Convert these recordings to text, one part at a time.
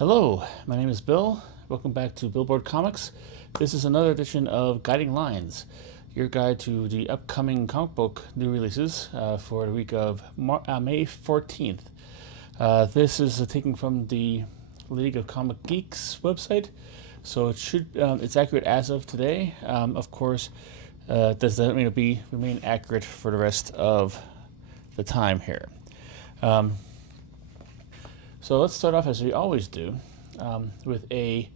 Hello, my name is Bill. Welcome back to Billboard Comics. This is another edition of Guiding Lines, your guide to the upcoming comic book new releases for the week of May 14th. This is taken from the League of Comic Geeks website, so it's accurate as of today. Of course, does that mean it'll remain accurate for the rest of the time here? So let's start off as we always do with the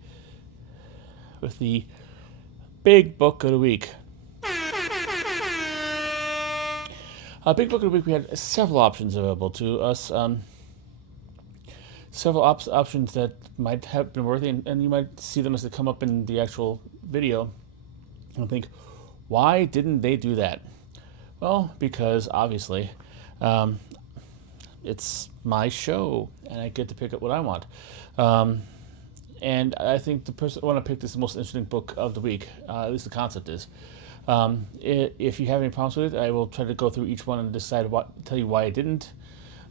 big book of the week. Big book of the week. We had several options available to us. Several options that might have been worthy, and you might see them as they come up in the actual video, and think, why didn't they do that? Well, because obviously. It's my show, and I get to pick up what I want. And I think the person I want to pick is the most interesting book of the week. At least the concept is. If you have any problems with it, I will try to go through each one and tell you why I didn't.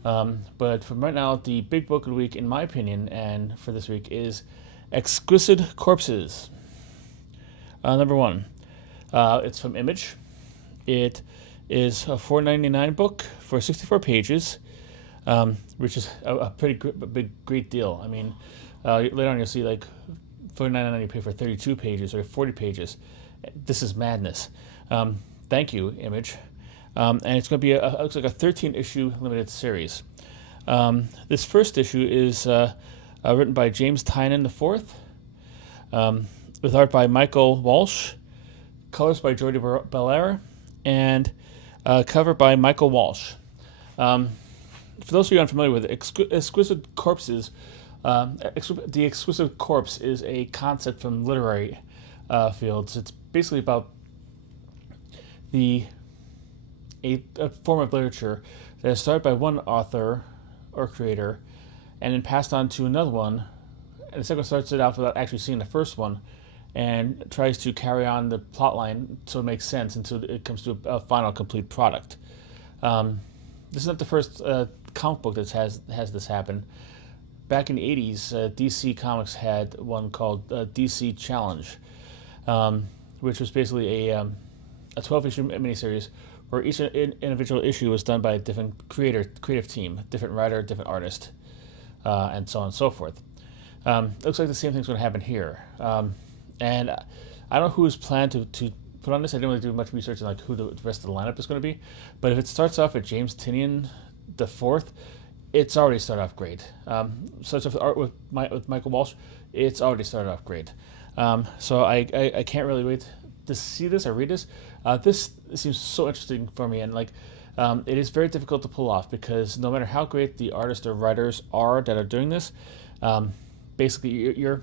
But from right now, the big book of the week, in my opinion, and for this week, is Exquisite Corpses. Number one, it's from Image. It is a $4.99 book for 64 pages. Which is a pretty great deal. I mean, later on you'll see like $4.99 you pay for 32 pages or 40 pages. This is madness. Thank you, Image. And it's going to be looks like a 13-issue limited series. This first issue is written by James Tynion IV, with art by Michael Walsh, colors by Jordi Bellaire, and cover by Michael Walsh. For those of you unfamiliar with it, Exquisite Corpses, the Exquisite Corpse is a concept from literary fields. It's basically about a form of literature that is started by one author or creator and then passed on to another one. And the second one starts it out without actually seeing the first one and tries to carry on the plot line so it makes sense until it comes to a final complete product. This is not the first comic book that has this happen. Back in the 80s, DC Comics had one called DC Challenge, which was basically a 12-issue miniseries where each individual issue was done by a different creative team, different writer, different artist, and so on and so forth. Looks like the same thing's going to happen here. And I don't know who's planned to put on this. I didn't really do much research on like who the rest of the lineup is going to be, but if it starts off with James Tynion IV, it's already started off great. Starts off with art with Michael Walsh, it's already started off great. So I can't really wait to see this or read this. This seems so interesting for me, and it is very difficult to pull off because no matter how great the artists or writers are that are doing this, basically you're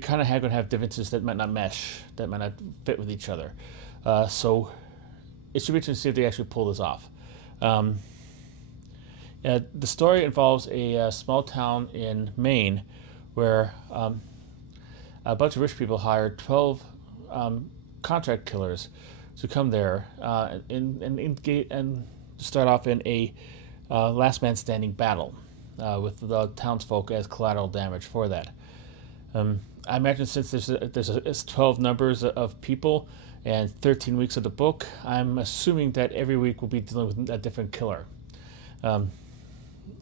kind of going to have differences that might not mesh, that might not fit with each other. So it should be interesting to see if they actually pull this off. The story involves a small town in Maine where a bunch of rich people hired 12 contract killers to come there and start off in a last man standing battle with the townsfolk as collateral damage for that. I imagine since there's 12 numbers of people and 13 weeks of the book, I'm assuming that every week we'll be dealing with a different killer.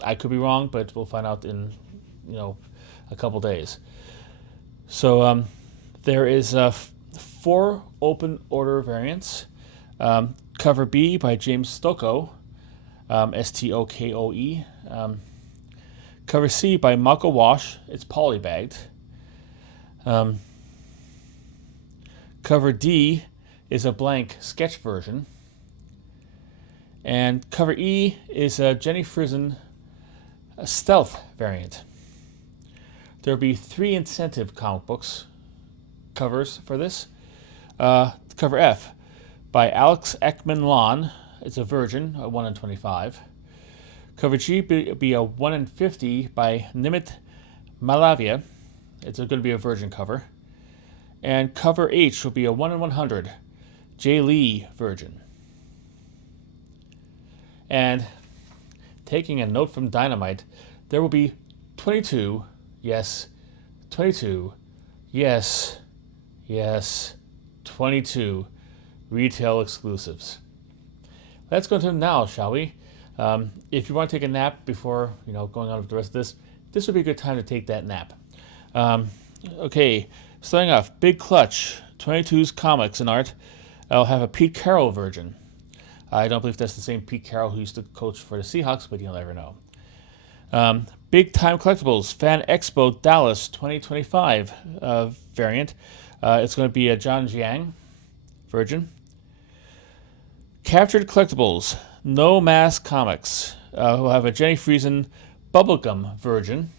I could be wrong, but we'll find out in a couple days. So there is 4 open order variants. Cover B by James Stokoe, Stokoe. Cover C by Michael Walsh. It's polybagged. Cover D is a blank sketch version. And cover E is a Jenny Frison stealth variant. There will be 3 incentive comic books covers for this. Cover F by Alex Ekman Lon. It's a virgin, a 1 in 25. Cover G will be a 1 in 50 by Nimit Malavia. It's going to be a virgin cover. And cover H will be a 1 in 100 Jay Lee virgin. And taking a note from Dynamite, there will be 22, yes, 22, yes, yes, 22 retail exclusives. Let's go into them now, shall we? If you want to take a nap before going on with the rest of this would be a good time to take that nap. Okay, starting off, Big Clutch, 22's comics and art. I'll have a Pete Carroll version. I don't believe that's the same Pete Carroll who used to coach for the Seahawks, but you'll never know. Big Time Collectibles, Fan Expo Dallas 2025 variant. It's going to be a John Jiang version. Captured Collectibles, No Mask Comics. We'll have a Jenny Friesen Bubblegum version.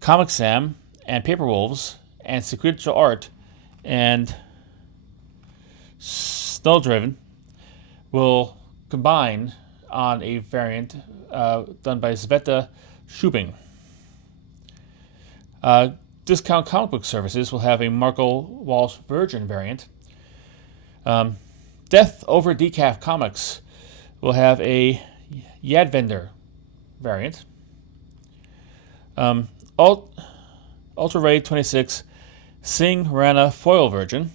Comic Sam and Paper Wolves and Sequential Art and Snowdriven will combine on a variant done by Sveta Shubing. Discount Comic Book Services will have a Marco Walsh Virgin variant. Death Over Decaf Comics will have a Yadvender variant. Ultra Ray 26 Sing Rana Foil Virgin.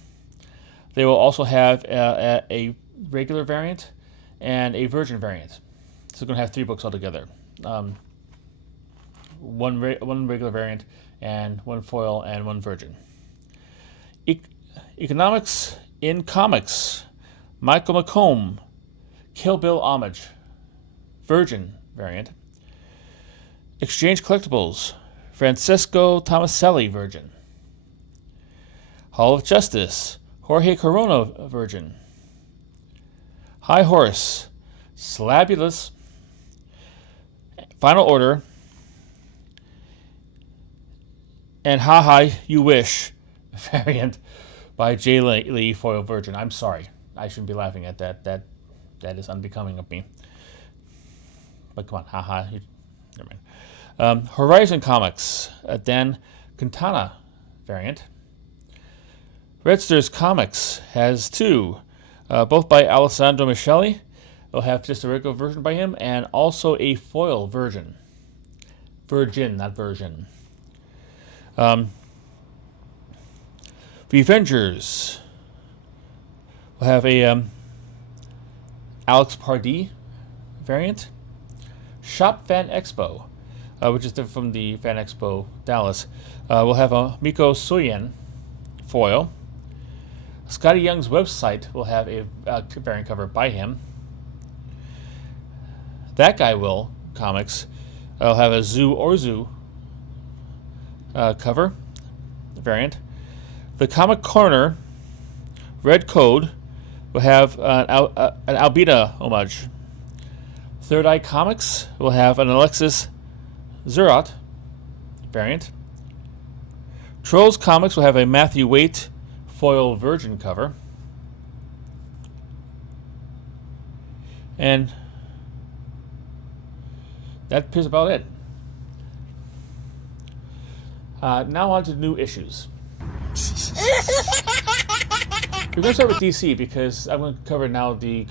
They will also have a regular variant and a Virgin variant. So we're going to have 3 books altogether. One regular variant and 1 foil and 1 Virgin. Economics in Comics. Michael McComb Kill Bill Homage Virgin variant. Exchange Collectibles Francesco Tomaselli Virgin. Hall of Justice Jorge Corona Virgin. High Horse Slabulous. Final Order and Ha Ha You Wish variant by Jay Lee Foil Virgin. I'm sorry, I shouldn't be laughing at that. That is unbecoming of me. But come on, haha. Never mind. Horizon Comics, a Dan Quintana variant. Redsters Comics has 2, both by Alessandro Micheli. They'll have just a regular version by him and also a foil version. Virgin, not version. The Avengers will have a Alex Pardee variant. Shop Fan Expo, which is different from the Fan Expo Dallas, will have a Miko Suyen foil. Scotty Young's website will have a variant cover by him. That Guy Will Comics will have a Zoo Orzu cover variant. The Comic Corner Red Code will have an Albita homage. Third Eye Comics will have an Alexis Zerot variant. Trolls Comics will have a Matthew Waite foil Virgin cover. And that is about it. Now on to new issues. We're going to start with DC because I'm going to cover now the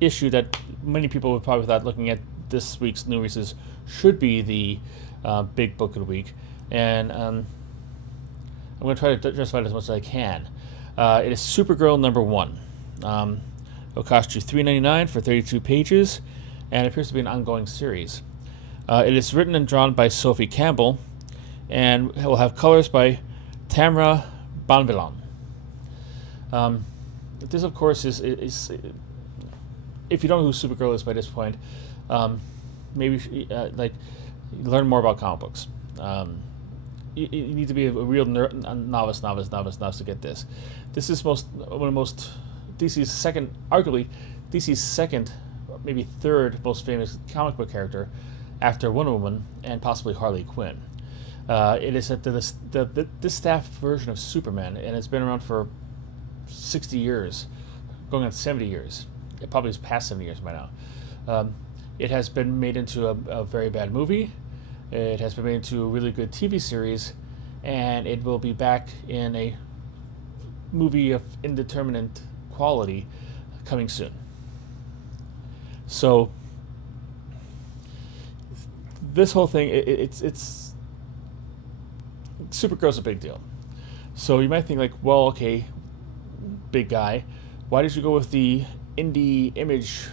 issue that many people would probably, without looking at this week's new releases, should be the big book of the week. And I'm going to try to justify it as much as I can. It is Supergirl #1. It'll cost you $3.99 for 32 pages, and it appears to be an ongoing series. It is written and drawn by Sophie Campbell, and it will have colors by Tamra Bonvillain. This, of course, is if you don't know who Supergirl is by this point, maybe learn more about comic books. You need to be a real novice to get this. This is one of the most DC's second, arguably DC's second, maybe third most famous comic book character after Wonder Woman and possibly Harley Quinn. It is this staff version of Superman, and it's been around for 60 years, going on 70 years. It probably is past 70 years by now. It has been made into a very bad movie. It has been made into a really good TV series, and it will be back in a movie of indeterminate quality coming soon. So this whole thing, it's Supergirl's a big deal. So you might think like, well, okay, big guy, why did you go with the indie Image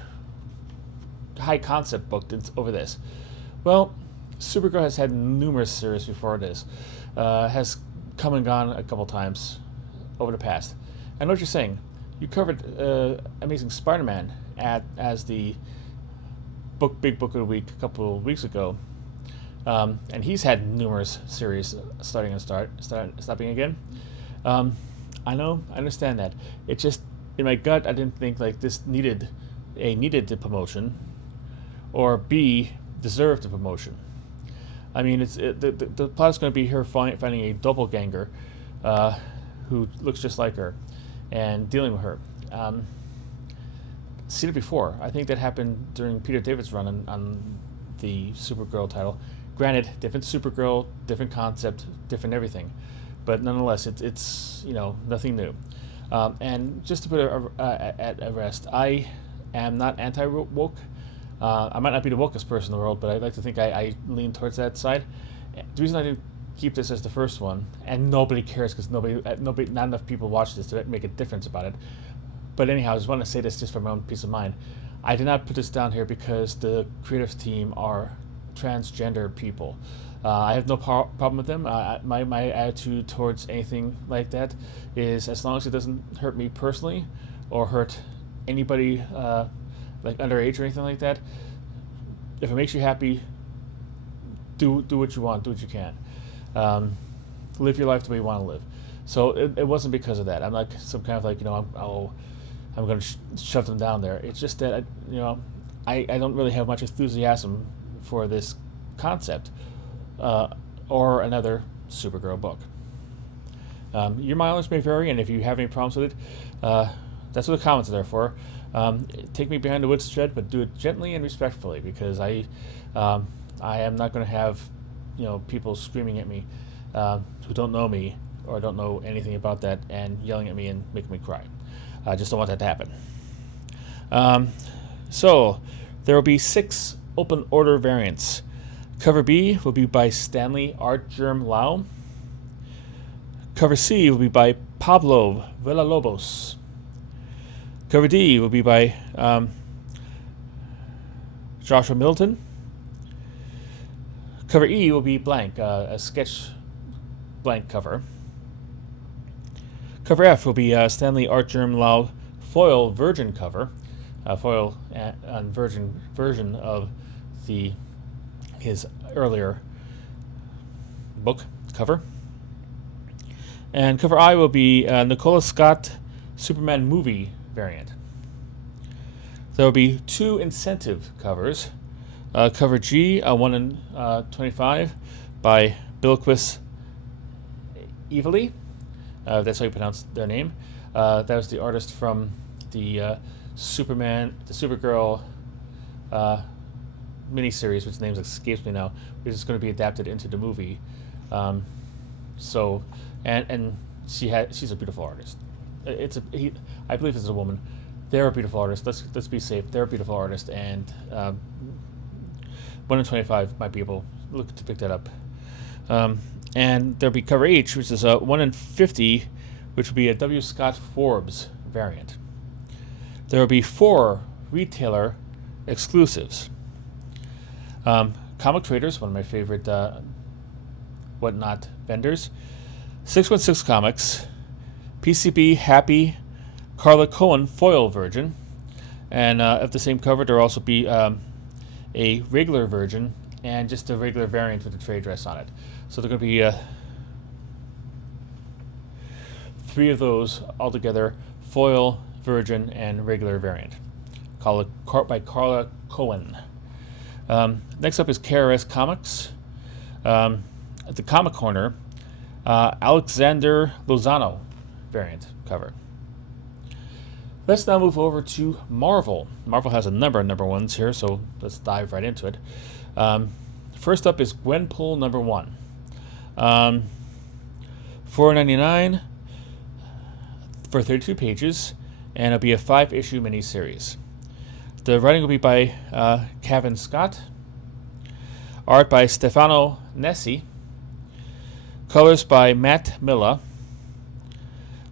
high concept book over this? Well, Supergirl has had numerous series before this, has come and gone a couple times over the past. I know what you're saying. You covered Amazing Spider-Man as the big book of the week a couple of weeks ago, and he's had numerous series starting and stopping again. I know, I understand that. It just, in my gut, I didn't think like this needed the promotion, or B, deserved the promotion. I mean, the plot is going to be her finding a doppelganger who looks just like her and dealing with her. Seen it before. I think that happened during Peter David's run on the Supergirl title. Granted, different Supergirl, different concept, different everything, but nonetheless, it's nothing new. And just to put it at rest, I am not anti-woke. I might not be the wokest person in the world, but I like to think I lean towards that side. The reason I didn't keep this as the first one, and nobody cares because not enough people watch this to make a difference about it. But anyhow, I just want to say this just for my own peace of mind. I did not put this down here because the creative team are transgender people. I have no problem with them. My attitude towards anything like that is, as long as it doesn't hurt me personally or hurt anybody like underage or anything like that, if it makes you happy, do what you want, do what you can. Live your life the way you want to live. So it wasn't because of that. I'm like some kind of like, I'm going to shove them down there. It's just that, I don't really have much enthusiasm for this concept or another Supergirl book. Your mileage may vary, and if you have any problems with it, that's what the comments are there for. Take me behind the woodshed, but do it gently and respectfully, because I am not going to have people screaming at me who don't know me or don't know anything about that and yelling at me and making me cry. I just don't want that to happen. So there will be 6 open order variants. Cover B will be by Stanley Artgerm Lau. Cover C will be by Pablo Villalobos. Cover D will be by Joshua Middleton. Cover E will be blank, a sketch blank cover. Cover F will be Stanley Artgerm Lau foil virgin cover, foil and virgin version of his earlier book cover. And cover I will be Nicola Scott Superman movie variant. There will be 2 incentive covers. Cover G, 1 in 25, by Bilquis Evely. That's how you pronounce their name. That was the artist from the Supergirl miniseries, which name escapes me now, which is going to be adapted into the movie. And she's a beautiful artist. I believe it's a woman. They're a beautiful artist. Let's be safe. They're a beautiful artist, and 1 in 25 might be able to pick that up. And there'll be cover H, which is a 1 in 50, which will be a W. Scott Forbes variant. There will be 4 retailer exclusives. Comic Traders, one of my favorite whatnot vendors. 616 Comics, PCB Happy, Carla Cohen foil version, and of the same cover there will also be a regular version and just a regular variant with the trade dress on it. So there are going to be 3 of those altogether: foil, virgin, and regular variant. By Carla Cohen. Next up is KRS Comics. At the Comic Corner, Alexander Lozano variant cover. Let's now move over to Marvel. Marvel has a number of number ones here, so let's dive right into it. First up is Gwenpool number 1. $4.99 for 32 pages, and it'll be a 5-issue miniseries. The writing will be by Cavan Scott, art by Stefano Nessi, colors by Matt Milla,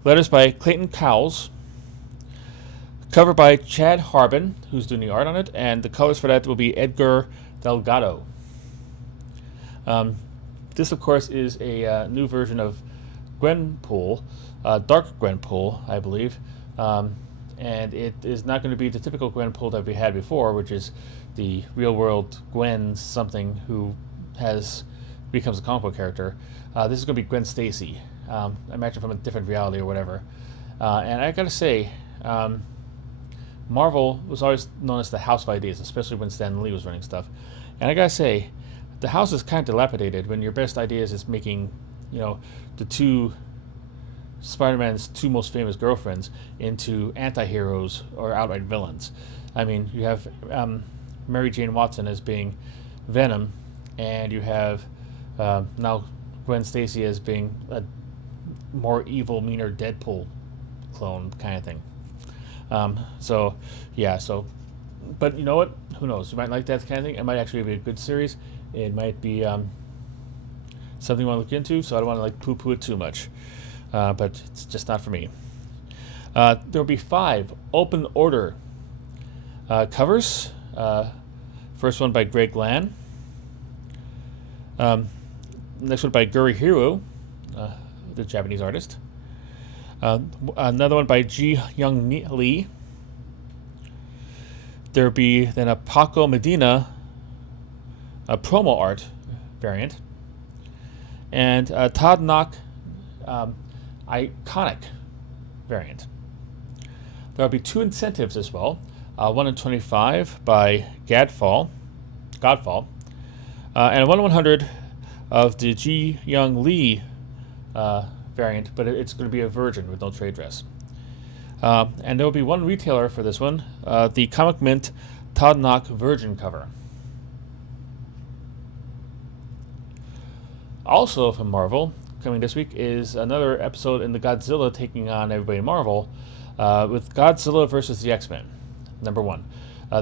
letters by Clayton Cowles, cover by Chad Harbin, who's doing the art on it, and the colors for that will be Edgar Delgado. This, of course, is a new version of Gwenpool, Dark Gwenpool, I believe. And it is not going to be the typical Gwenpool that we had before, which is the real-world Gwen something who becomes a comic book character. This is going to be Gwen Stacy. I imagine from a different reality or whatever. And I got to say, Marvel was always known as the House of Ideas, especially when Stan Lee was running stuff. And I got to say, the house is kind of dilapidated when your best ideas is making, the two Spider-Man's two most famous girlfriends into anti-heroes or outright villains. I mean, you have Mary Jane Watson as being Venom, and you have now Gwen Stacy as being a more evil, meaner Deadpool clone kind of thing. But you know what? Who knows? You might like that kind of thing. It might actually be a good series. It might be something you want to look into, so I don't want to poo-poo it too much. But it's just not for me. There will be 5 open order covers. First one by Greg Land. Next one by Gurihiru, the Japanese artist. Another one by Ji Young Lee. There will be then a Paco Medina promo art variant. And Todd Knock Iconic variant. There will be 2 incentives as well. 1 in 25 by Godfall, and a 1 in 100 of the Ji Young Lee variant, but it's going to be a Virgin with no trade dress. And there will be 1 retailer for this one, the Comic Mint Todd Knock Virgin cover. Also from Marvel, coming this week is another episode in the Godzilla taking on everybody in Marvel with Godzilla versus the X-Men, number 1.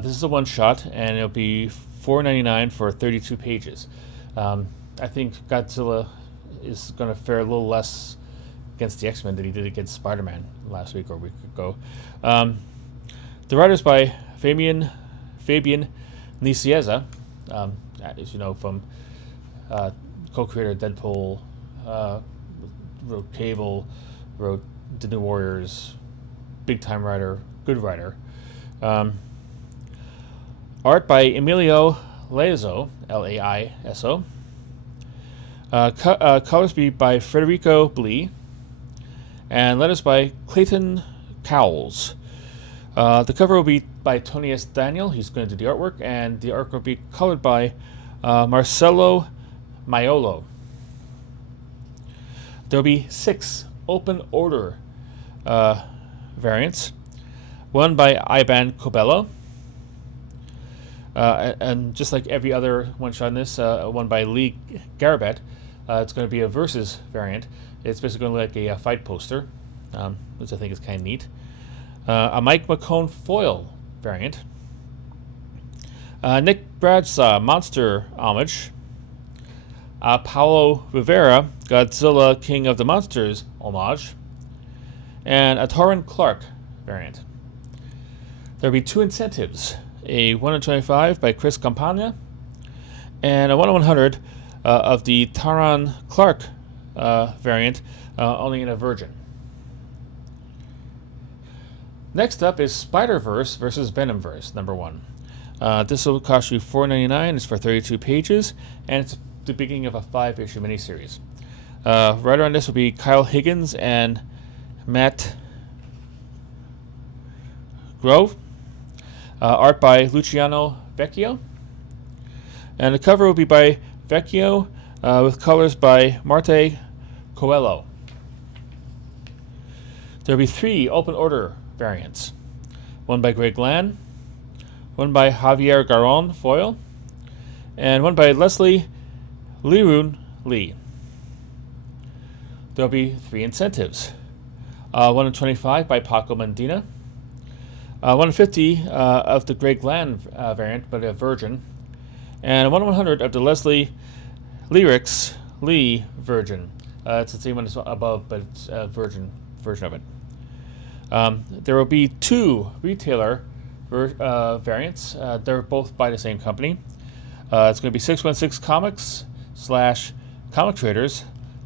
This is a one-shot, and it'll be $4.99 for 32 pages. I think Godzilla is going to fare a little less against the X-Men than he did against Spider-Man last week or a week ago. The writer's by Fabian Nicieza, as you know, from co-creator Deadpool, wrote Cable, wrote The New Warriors, big-time writer, good writer. Art by Emilio Laiso, Laiso. Colors by Federico Blee, and letters by Clayton Cowles. The cover will be by Tony S. Daniel. He's going to do the artwork, and the artwork will be colored by Marcelo Maiolo. There will be 6 open order variants. 1 by Ivan Cobello. And just like every other one-shot in this, 1 by Lee Garabet, it's going to be a versus variant. It's basically going to look like a fight poster, which I think is kind of neat. A Mike McCone foil variant. Nick Bradshaw Monster homage. Paulo Rivera Godzilla King of the Monsters homage. And a Torrin Clark variant. There will be 2 incentives. A 1 in 25 by Chris Campagna, and a 1 in 100 of the Taran Clark variant, only in a Virgin. Next up is Spider-Verse versus Venomverse, number 1. This will cost you $4.99. It's for 32 pages, and it's the beginning of a 5-issue miniseries. Writer on this will be Kyle Higgins and Matt Grove. Art by Luciano Vecchio. And the cover will be by Vecchio with colors by Marte Coelho. There will be 3 open order variants. 1 by Greg Land, 1 by Javier Garon foil, and 1 by Leslie Leroon Lee. There will be 3 incentives. 1 in 25 by Paco Medina. 150 of the Greg Land variant, but a Virgin, and 1/100 of the Leslie Lyrics Lee Virgin. It's the same one as above, but it's a Virgin version of it. There will be 2 retailer variants. They're both by the same company. It's going to be 616 Comics / Comic Traders /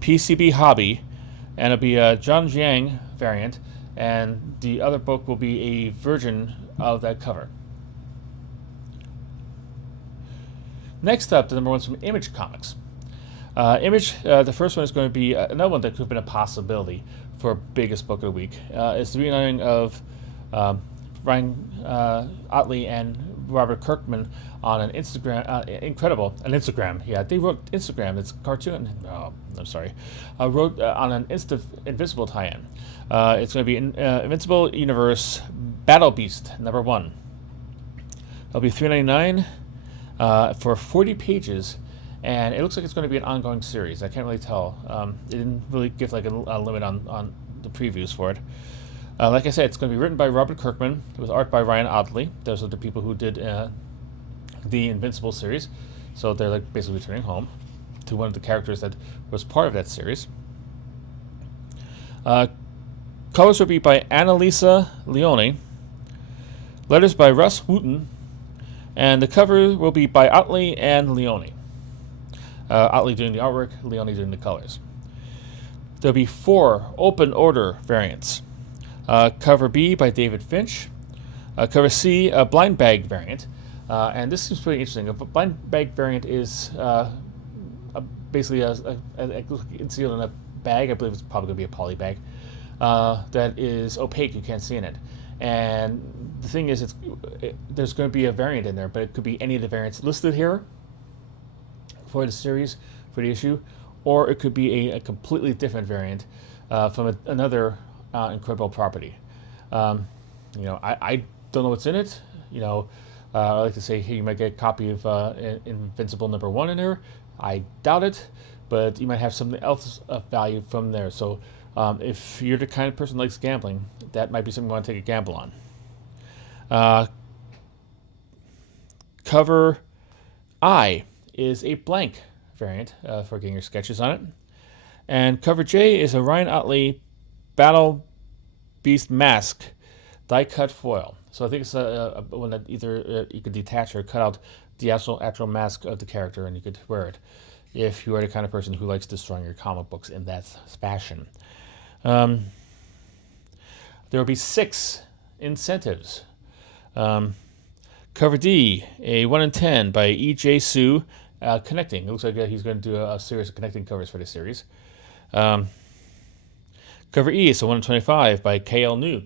PCB Hobby, and it'll be a John Jiang variant, and the other book will be a version of that cover. Next up, the number one's from Image Comics. Image, the first one is going to be another one that could have been a possibility for biggest book of the week. It's the reuniting of Ryan Ottley and Robert Kirkman on an Instagram, Instagram. Yeah, they wrote Instagram. It's a cartoon. Oh, I'm sorry. Wrote on an Invincible tie-in. It's going to be Invincible Universe Battle Beast #1. It'll be $3.99 for 40 pages, and it looks like it's going to be an ongoing series. I can't really tell. It didn't really give like a limit on the previews for it. Like I said, it's going to be written by Robert Kirkman with art by Ryan Ottley. Those are the people who did the Invincible series, so they're like basically returning home to one of the characters that was part of that series. Colors will be by Annalisa Leone, letters by Russ Wooten, and the cover will be by Ottley and Leone. Ottley doing the artwork, Leone doing the colors. There'll be 4 open order variants. Cover B by David Finch. Cover C, a blind bag variant. And this seems pretty interesting. A blind bag variant is basically it's sealed in a bag. I believe it's probably going to be a poly bag that is opaque. You can't see in it. And the thing is, there's going to be a variant in there, but it could be any of the variants listed here for the series, for the issue, or it could be a completely different variant from another incredible property. I don't know what's in it. I like to say, hey, you might get a copy of Invincible #1 in there. I doubt it, but you might have something else of value from there. So if you're the kind of person who likes gambling, that might be something you want to take a gamble on. Cover I is a blank variant for getting your sketches on it. And cover J is a Ryan Ottley Battle Beast Mask die-cut foil. So I think it's a one that either you could detach or cut out the actual mask of the character, and you could wear it if you are the kind of person who likes destroying your comic books in that fashion. There will be 6 incentives. Cover D, a 1 in 10 by E.J. Sue, connecting. It looks like he's going to do a series of connecting covers for this series. Cover E is a 1 in 25 by K.L. New.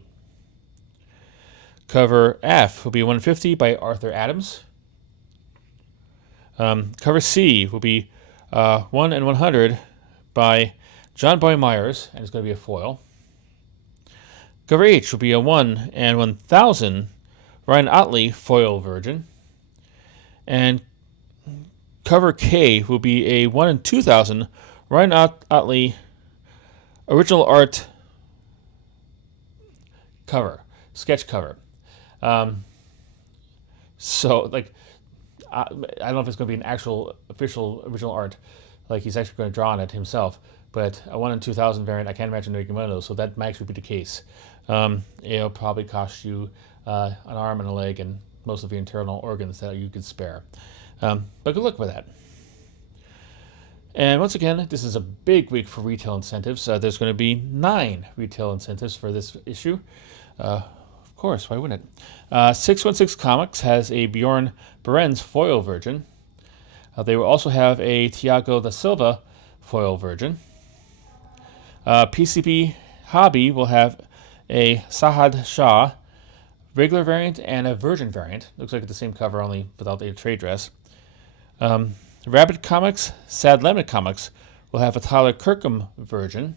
Cover F will be 150 by Arthur Adams. Cover C will be 1 in 100 by John Boy Myers, and it's going to be a foil. Cover H will be a 1 in 1,000 Ryan Ottley foil version. And cover K will be a 1 in 2,000 Ryan Ottley original art cover, sketch cover. So, like, I don't know if it's going to be an actual official original art, like he's actually going to draw on it himself, but a 1 in 2,000 variant, I can't imagine making one of those, so that might actually be the case. It'll probably cost you an arm and a leg and most of the internal organs that you could spare. But good luck with that. And once again, this is a big week for retail incentives. There's going to be 9 retail incentives for this issue. Of course, why wouldn't it? 616 Comics has a Bjorn Berens foil version. They will also have a Thiago da Silva foil version. PCB Hobby will have a Sahad Shah regular variant and a Virgin variant. Looks like it's the same cover, only without the trade dress. Rabbit Comics, Sad Lemon Comics will have a Tyler Kirkham version.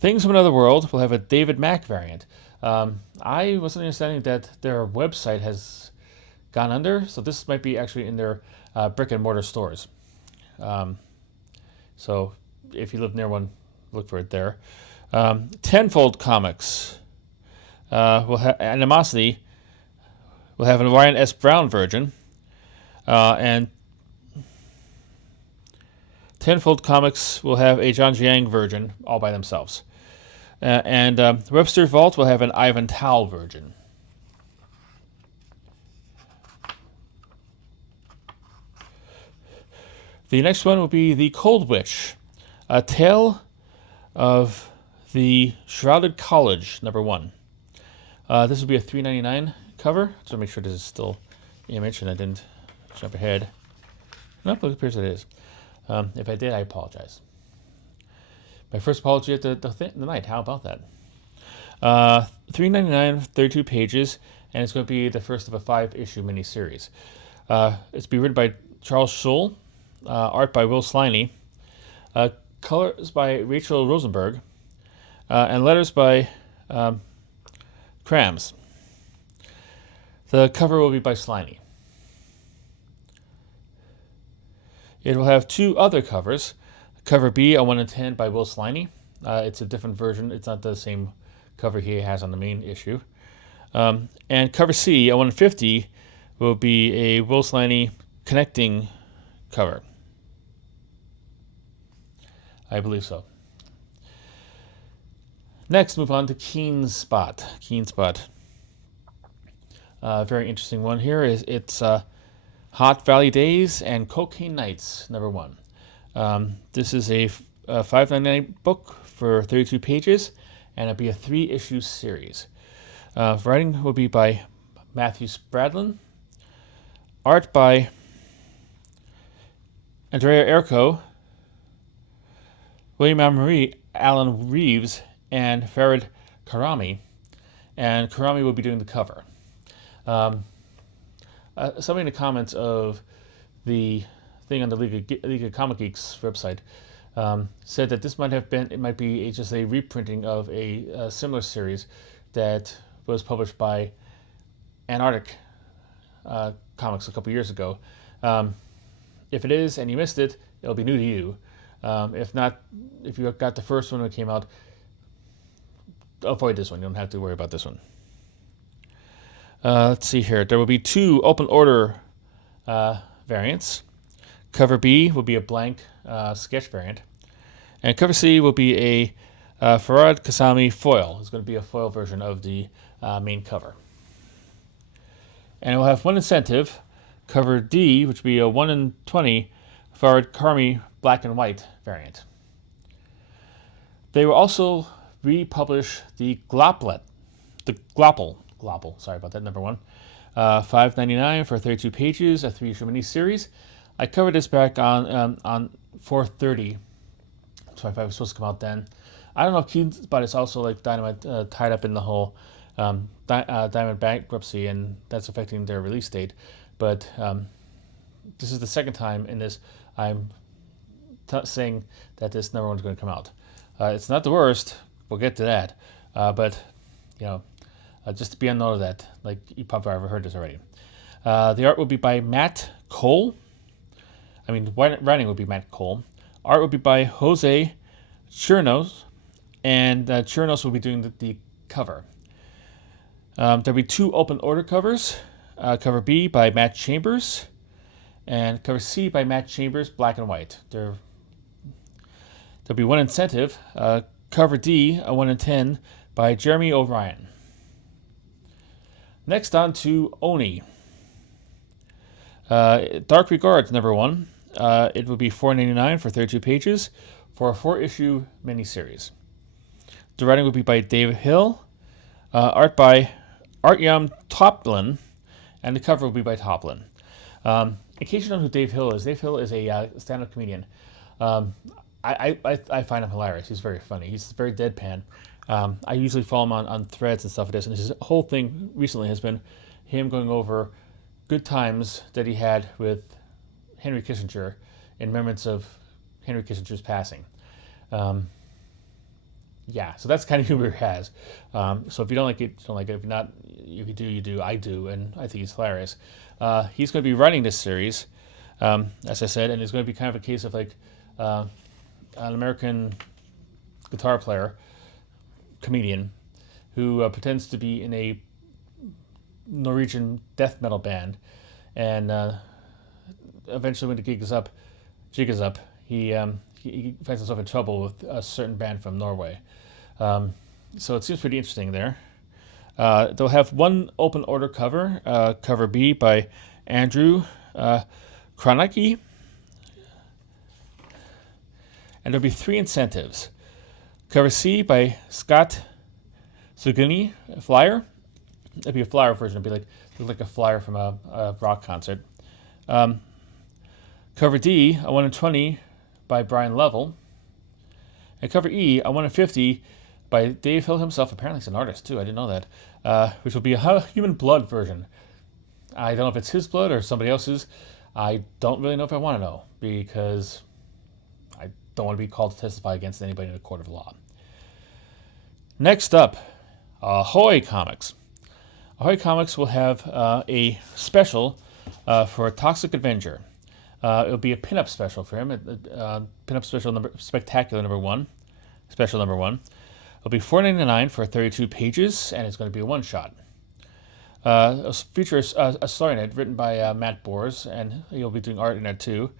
Things from Another World will have a David Mack variant. I was understanding that their website has gone under, so this might be actually in their brick and mortar stores. So if you live near one, look for it there. Tenfold Comics will have Animosity. Will have an Ryan S. Brown version, and Tenfold Comics will have a John Jiang version all by themselves. And Webster Vault will have an Ivan Tao version. The next one will be The Cold Witch, A Tale of the Shrouded College, #1. This will be a $3.99 cover. So make sure this is still image and I didn't jump ahead. Nope, it appears it is. If I did, I apologize. My first apology at the night. How about that? $3.99, 32 pages, and it's going to be the first of a 5-issue miniseries. It's be written by Charles Schul, art by Will Sliney, colors by Rachel Rosenberg, and letters by Krams. The cover will be by Sliney. It will have 2 other covers. Cover B, a 1 in 10 by Will Sliney. It's a different version. It's not the same cover he has on the main issue. And cover C, a 1 in 50, will be a Will Sliney connecting cover. I believe so. Next, move on to Keen Spot. Keen Spot. Very interesting one here. It's Hot Valley Days and Cocaine Nights, #1. This is a $5.99 book for 32 pages, and it'll be a 3-issue series. Writing will be by Matthew Spradlin. Art by Andrea Erco, William Amory, Alan Reeves, and Farid Karami. And Karami will be doing the cover. Somebody in the comments of the thing on the League of Comic Geeks website said that this might be just a reprinting of a similar series that was published by Antarctic Comics a couple years ago. If it is and you missed it, it'll be new to you. If not, if you got the first one that came out, avoid this one. You don't have to worry about this one. Let's see here. There will be 2 open order variants. Cover B will be a blank sketch variant. And cover C will be a Farad Kasami foil. It's going to be a foil version of the main cover. And it will have 1 incentive. Cover D, which will be a 1 in 20 Farad Karami black and white variant. They will also republish the Glopple, sorry about that, #1. $5.99 for 32 pages, a 3-issue miniseries. I covered this back on 4/30, so if I was supposed to come out then. I don't know if Keen Spot is also like Dynamite tied up in the whole Diamond bankruptcy, and that's affecting their release date. But this is the second time in this I'm saying that this #1 is going to come out. It's not the worst. We'll get to that. But, you know, just to be on note of that, like you probably have heard this already. The art will be by Matt Cole. I mean, writing will be Matt Cole. Art will be by Jose Chirnos, and Chirnos will be doing the cover. There'll be 2 open order covers. Cover B by Matt Chambers, and cover C by Matt Chambers, black and white. There'll be 1 incentive. Cover D, a 1 in 10 by Jeremy O'Brien. Next on to Oni. Dark Regards, #1. It will be $4.99 for 32 pages for a 4-issue miniseries. The writing will be by David Hill, art by Artyom Toplin, and the cover will be by Toplin. In case you don't know who Dave Hill is a stand-up comedian. I find him hilarious. He's very funny. He's very deadpan. I usually follow him on threads and stuff like this, and his whole thing recently has been him going over good times that he had with Henry Kissinger in remembrance of Henry Kissinger's passing. Yeah, so that's the kind of humor he has. So if you don't like it, you don't like it. If you're not, if you do, you do. I do, and I think he's hilarious. He's going to be writing this series, as I said, and it's going to be kind of a case of like an American guitar player comedian who pretends to be in a Norwegian death metal band, and eventually when the jig is up, he finds himself in trouble with a certain band from Norway. So it seems pretty interesting there. They'll have one open order cover, cover B by Andrew Kronecki, and there'll be 3 incentives. Cover C by Scott Suguni, a flyer. It'd be a flyer version. It'd be look like a flyer from a rock concert. Cover D, a 1 in 20 by Brian Level. And cover E, a 1 in 50 by Dave Hill himself. Apparently he's an artist too, I didn't know that. Which will be a human blood version. I don't know if it's his blood or somebody else's. I don't really know if I want to know, because I don't want to be called to testify against anybody in a court of law. Next up, Ahoy Comics. Ahoy Comics will have a special for Toxic Avenger. It'll be a pinup special for him. Pinup special spectacular number 1, special number 1. It'll be $4.99 for 32 pages, and it's going to be a one-shot. It features a story in it written by Matt Bors, and he'll be doing art in it too.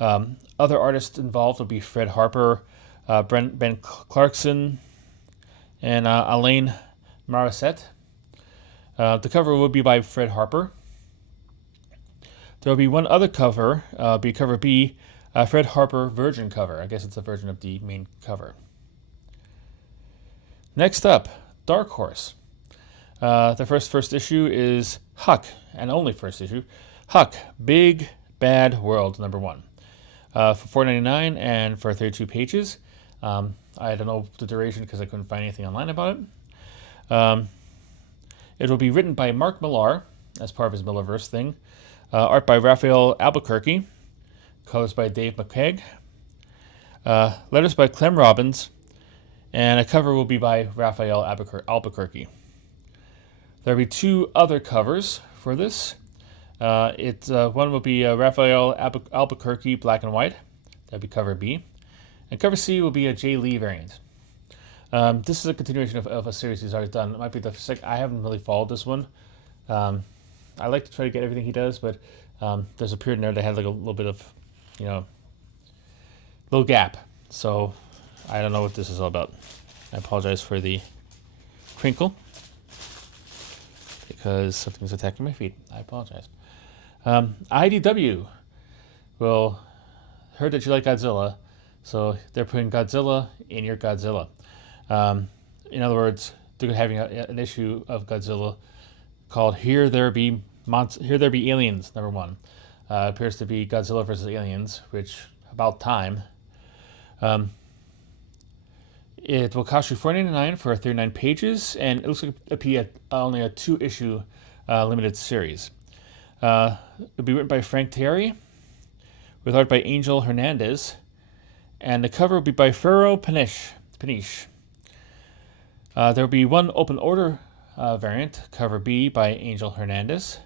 Other artists involved will be Fred Harper, Ben Clarkson, and Alain Morissette. The cover will be by Fred Harper. There will be one other cover, be cover B, Fred Harper Virgin cover. I guess it's a version of the main cover. Next up, Dark Horse. The first issue is Huck, and only first issue, Huck, Big Bad World, number 1. For $4.99 and for 32 pages. I don't know the duration because I couldn't find anything online about it. It will be written by Mark Millar as part of his Millarverse thing. Art by Raphael Albuquerque. Colors by Dave McCaig. Letters by Clem Robbins. And a cover will be by Raphael Albuquerque. There will be 2 other covers for this. One will be Raphael Albuquerque black and white. That'll be cover B. And cover C will be a Jay Lee variant. This is a continuation of a series he's already done. It might be the second. I haven't really followed this one. I like to try to get everything he does, but there's a period in there that had like a little bit of, little gap. So I don't know what this is all about. I apologize for the crinkle, because something's attacking my feet. I apologize. IDW heard that you like Godzilla, so they're putting Godzilla in your Godzilla. In other words, they're having an issue of Godzilla called Here There Be Aliens, number 1. Appears to be Godzilla versus Aliens, which, about time. It will cost you $4.99 for 39 pages, and it looks like it'll be only a 2-issue limited series. It'll be written by Frank Terry, with art by Angel Hernandez, and the cover will be by Fero Peniche. There will be one open order variant, cover B by Angel Hernandez,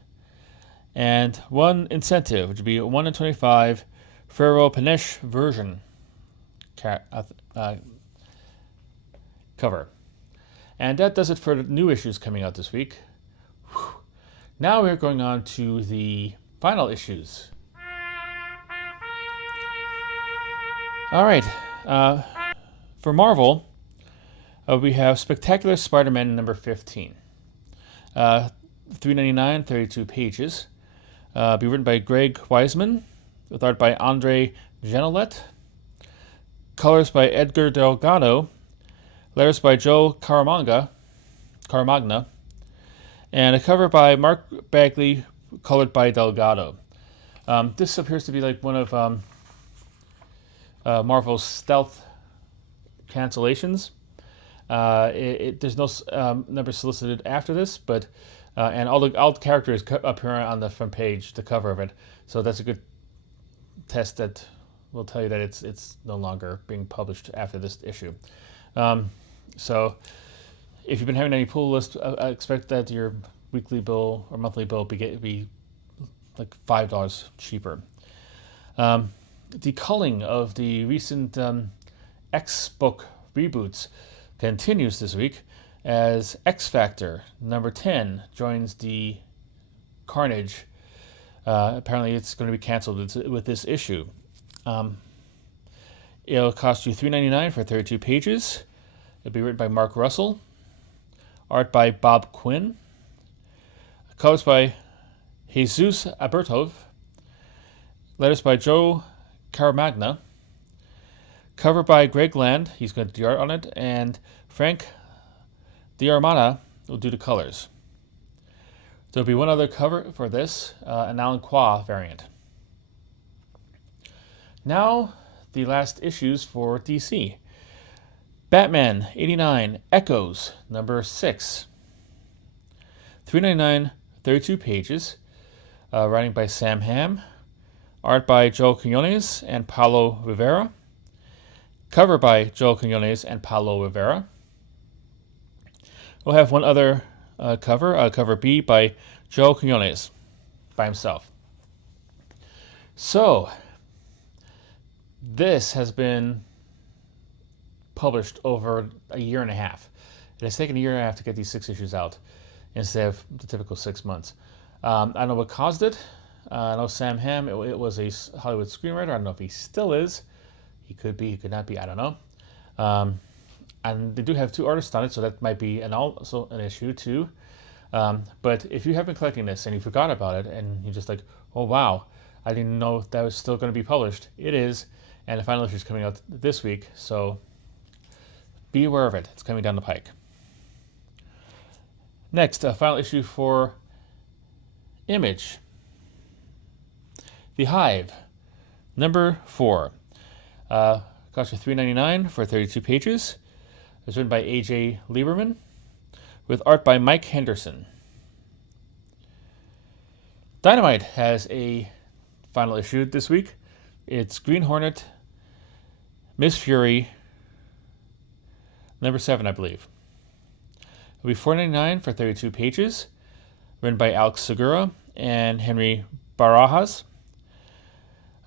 and one incentive, which would be a 1 in 25 Fero Peniche version cover. And that does it for the new issues coming out this week. Whew. Now we're going on to the final issues. All right. For Marvel, we have Spectacular Spider-Man number 15. $3.99, 32 pages. Be written by Greg Weisman, with art by Andre Genolet. Colors by Edgar Delgado. Letters by Joe Caramagna. And a cover by Mark Bagley, colored by Delgado. This appears to be like one of Marvel's stealth cancellations. There's no number solicited after this, but and all the characters appear on the front page, the cover of it. So that's a good test that will tell you that it's no longer being published after this issue. So if you've been having any pull lists, I expect that your weekly bill or monthly bill be like $5 cheaper. The culling of the recent X book reboots continues this week as X Factor number 10 joins the carnage. Apparently, it's going to be canceled with this issue. It'll cost you $3.99 for 32 pages. It'll be written by Mark Russell, art by Bob Quinn, colors by Jesus Aburtov, letters by Joe Caramagna, cover by Greg Land, he's going to do the art on it, and Frank D'Armata will do the colors. There'll be one other cover for this, an Alan Qua variant. Now, the last issues for DC. Batman 89 Echoes number 6. $3.99, 32 pages. Writing by Sam Hamm. Art by Joe Quinones and Paulo Rivera. Cover by Joe Quinones and Paulo Rivera. We'll have one other cover, cover B by Joe Quinones by himself. So, this has been published over a year and a half. It has taken a year and a half to get these 6 issues out instead of the typical 6 months. I don't know what caused it. I know Sam Hamm, it was a Hollywood screenwriter. I don't know if he still is. He could be, he could not be, I don't know. And they do have 2 artists on it, so that might be also an issue too. But if you have been collecting this and you forgot about it and you're just like, oh wow, I didn't know that was still going to be published. It is, and the final issue is coming out this week, so be aware of it. It's coming down the pike. Next, a final issue for Image. The Hive, number 4. Cost you $3.99 for 32 pages. It's written by A.J. Lieberman with art by Mike Henderson. Dynamite has a final issue this week. It's Green Hornet, Miss Fury, number 7, I believe. It'll be $4.99 for 32 pages. Written by Alex Segura and Henry Barajas.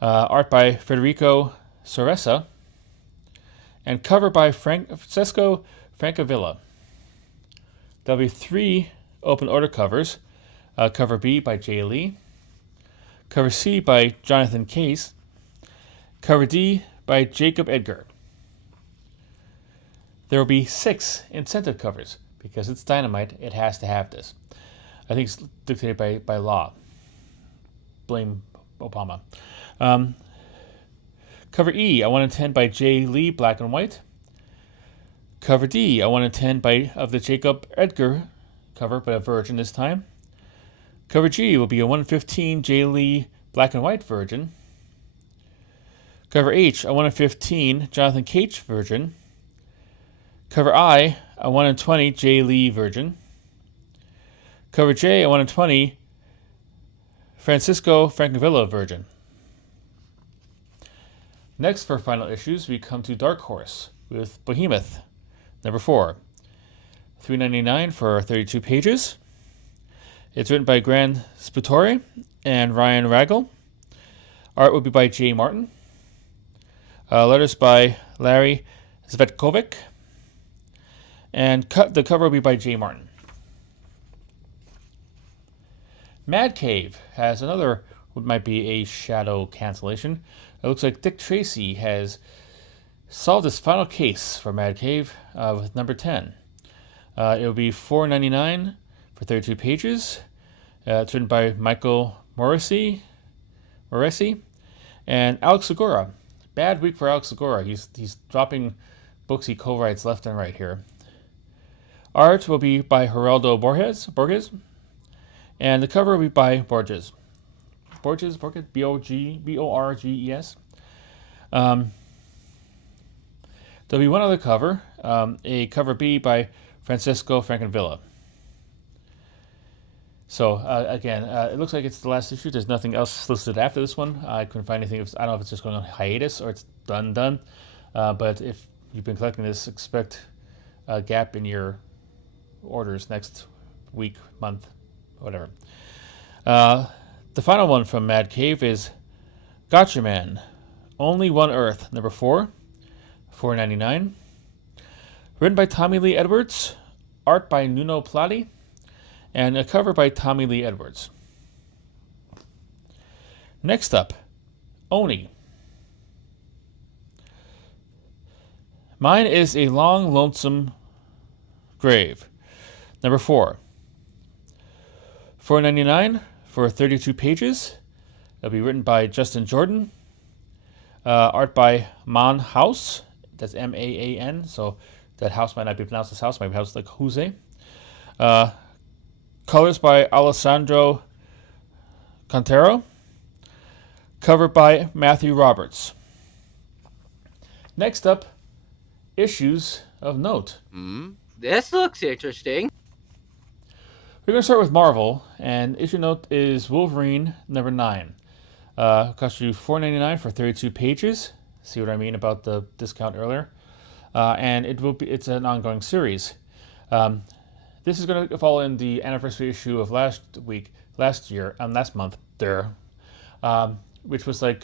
Art by Federico Soressa. And cover by Francesco Francavilla. There'll be 3 open order covers. Cover B by Jay Lee. Cover C by Jonathan Case. Cover D by Jacob Edgar. There will be 6 incentive covers. Because it's Dynamite, it has to have this. I think it's dictated by law. Blame Obama. Cover E, I Want to 10 by Jay Lee, black and white. Cover D, I Want to 10 of the Jacob Edgar cover, but a virgin this time. Cover G will be a 115 Jay Lee, black and white virgin. Cover H, a 115 Jonathan Cage virgin. Cover I, a 120 Jay Lee virgin. Cover J, a 120 Francisco Francavilla virgin. Next, for final issues, we come to Dark Horse with Behemoth, number 4. $3.99 for 32 pages. It's written by Gran Sputore and Ryan Ragel. Art will be by Jay Martin. Letters by Larry Zvetkovic. And the cover will be by Jay Martin. Mad Cave has another, what might be a shadow cancellation. It looks like Dick Tracy has solved his final case for Mad Cave with number 10. It will be $4.99 for 32 pages. It's written by Michael Morrissey and Alex Segura. Bad week for Alex Segura. He's dropping books he co-writes left and right here. Art will be by Geraldo Borges, and the cover will be by Borges, B-O-R-G-E-S. There'll be one other cover, a cover B by Francisco Francavilla. So again, it looks like it's the last issue. There's nothing else listed after this one. I couldn't find anything. I don't know if it's just going on hiatus or it's done. But if you've been collecting this, expect a gap in your orders next week, month, whatever. The final one from Mad Cave is Gotcha Man, Only One Earth, number 4, $4.99. Written by Tommy Lee Edwards, art by Nuno Plati, and a cover by Tommy Lee Edwards. Next up, Oni. Mine is A Long Lonesome Grave. Number 4. $4.99 for 32 pages. It'll be written by Justin Jordan. Art by Man House. That's M-A-A-N. So that house might not be pronounced as house. Might be house like Jose. Colors by Alessandro Cantero. Cover by Matthew Roberts. Next up, issues of note. This looks interesting. We're going to start with Marvel, and issue note is Wolverine number 9. Cost you $4.99 for 32 pages. See what I mean about the discount earlier? And it's an ongoing series. This is going to fall in the anniversary issue of last month there, which was like,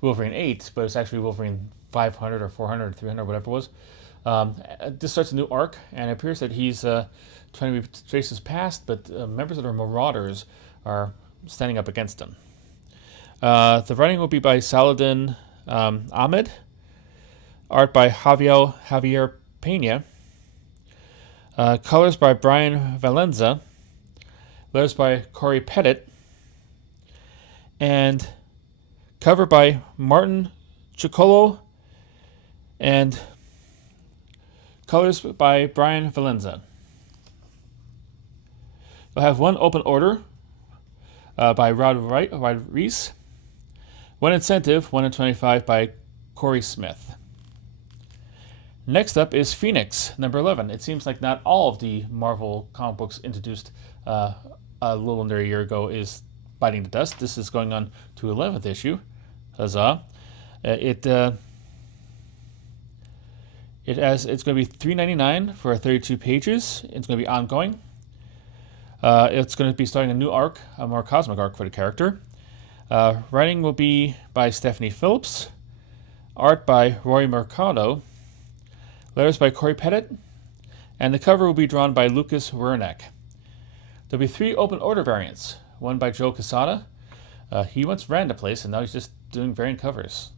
Wolverine 8, but it's actually Wolverine 500 or 400 or 300, whatever it was. This starts a new arc, and it appears that he's trying to retrace his past, but members of the Marauders are standing up against him. The writing will be by Saladin Ahmed, art by Javier Pena, colors by Brian Valenza, letters by Corey Pettit, and cover by Martin Chicolo, and colors by Brian Valenza. We'll have one open order by Rod Reese, one incentive, 1 in 25 by Corey Smith. Next up is Phoenix, number 11. It seems like not all of the Marvel comic books introduced a little under a year ago is biting the dust. This is going on to 11th issue. Huzzah. It's going to be $3.99 for 32 pages. It's going to be ongoing. It's going to be starting a new arc, a more cosmic arc for the character. Writing will be by Stephanie Phillips, art by Roy Mercado, letters by Corey Pettit, and the cover will be drawn by Lucas Werneck. There'll be 3 open order variants. One by Joe Quesada. He once ran the place, and now he's just doing variant covers.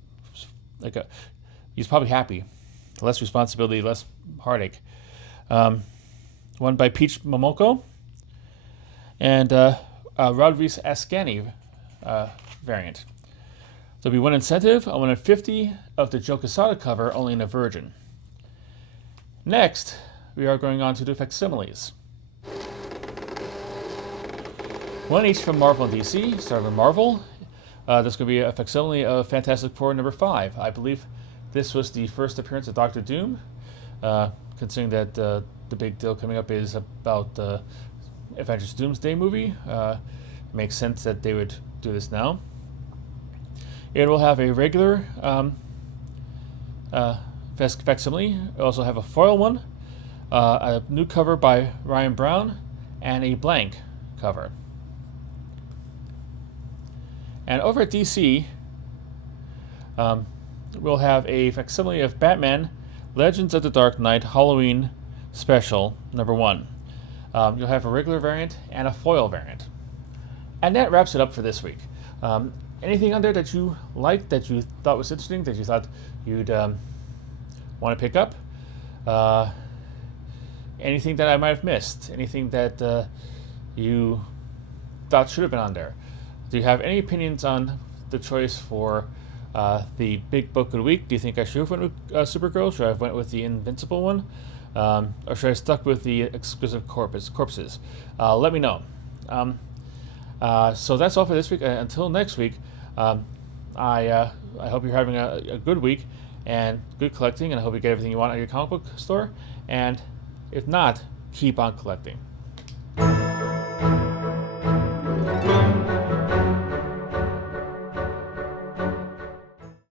He's probably happy. Less responsibility, less heartache. One by Peach Momoko, and Rodriguez Ascani variant. There'll be one incentive, 1 in 50 of the Joe Quesada cover, only in a Virgin. Next, we are going on to the facsimiles. One each from Marvel and DC. Starting with Marvel. There's going to be a facsimile of Fantastic Four number 5. I believe this was the first appearance of Doctor Doom, considering that the big deal coming up is about the Avengers Doomsday movie. It makes sense that they would do this now. It will have a regular facsimile. It will also have a foil one, a new cover by Ryan Brown, and a blank cover. And over at DC, we'll have a facsimile of Batman Legends of the Dark Knight Halloween Special number 1. You'll have a regular variant and a foil variant. And that wraps it up for this week. Anything on there that you liked, that you thought was interesting, that you thought you'd want to pick up? Anything that I might have missed? Anything that you thought should have been on there? Do you have any opinions on the choice for the big book of the week? Do you think I should have went with Supergirl? Should I have went with the Invincible one? Or should I have stuck with the Exquisite Corpses? Let me know. So that's all for this week. Until next week, I hope you're having a good week and good collecting, and I hope you get everything you want at your comic book store. And if not, keep on collecting.